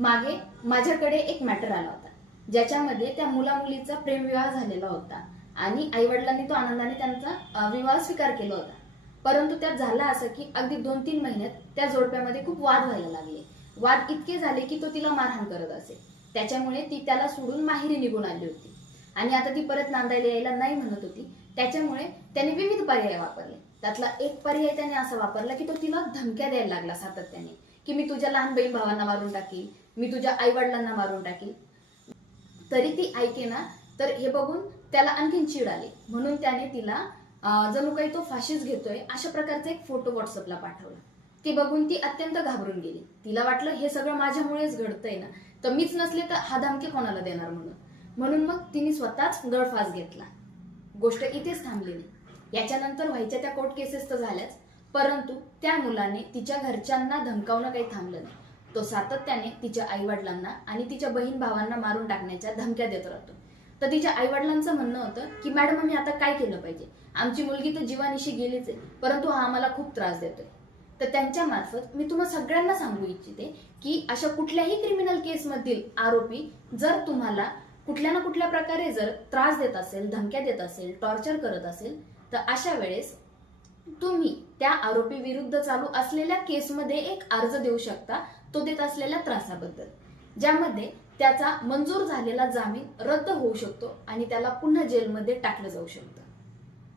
मागे माझ्याकडे एक मॅटर आला होता, ज्याच्यामध्ये त्या मुलामुलीचा प्रेमविवाह झालेला होता आणि आईवडिलांनी तो आनंदाने त्यांचा विवाह स्वीकार केला होता. परंतु त्यात झालं असं की अगदी 2-3 महिन्यात त्या जोडप्यामध्ये खूप वाद व्हायला लागले. वाद इतके झाले की तो तिला मारहाण करत असे. त्याच्यामुळे ती त्याला सोडून माहेरी निघून आली होती आणि आता ती परत नांदायला यायला नाही म्हणत होती. त्याच्यामुळे त्याने विविध पर्याय वापरले. त्यातला एक पर्याय त्याने असा वापरला की तो तिला धमक्या द्यायला लागला सातत्याने, की मी तुझ्या लहान बहीण भावांना मारून टाकील, मी तुझ्या आई वडिलांना मारून टाकील. तरी ती ऐकेना. तर हे बघून त्याला आणखीन चिड आली, म्हणून त्याने तिला जणू काही तो फाशीच घेतोय अशा प्रकारचा एक फोटो व्हॉट्सअपला पाठवला. ती बघून ती अत्यंत घाबरून गेली. तिला वाटलं हे सगळं माझ्यामुळेच घडतंय ना, तर मीच नसले तर हा धमकी कोणाला देणार म्हणून मग तिने स्वतःच गळफास घेतला. गोष्ट इथेच थांबली नाही. याच्यानंतर व्हायच्या त्या कोर्ट केसेस तर झाल्याच, परंतु त्या मुलाने तिच्या घरच्यांना धमकावणं काही थांबलं नाही. तो सातत्याने तिच्या आईवडिलांना आणि तिच्या बहीण भावांना मारून टाकण्याच्या धमक्या देत राहतो. तर तिच्या आईवडिलांचं म्हणणं होतं की मॅडम, आम्ही आता काय केलं पाहिजे? आमची मुलगी तर जीवानिशी गेलीच आहे, परंतु हा आम्हाला खूप त्रास देतोय. तर त्यांच्या मार्फत मी तुम्हा सगळ्यांना सांगू इच्छिते की अशा कुठल्याही क्रिमिनल केसमधील आरोपी जर तुम्हाला कुठल्या ना कुठल्या प्रकारे जर त्रास देत असेल, धमक्या देत असेल, टॉर्चर करत असेल, तर अशा वेळेस तुम्ही त्या आरोपी विरुद्ध चालू असलेल्या केसमध्ये एक अर्ज देऊ शकता, तो देत असलेल्या त्रासाबद्दल, ज्यामध्ये त्याचा मंजूर झालेला जामीन रद्द होऊ शकतो आणि त्याला पुन्हा जेलमध्ये टाकलं जाऊ शकतं.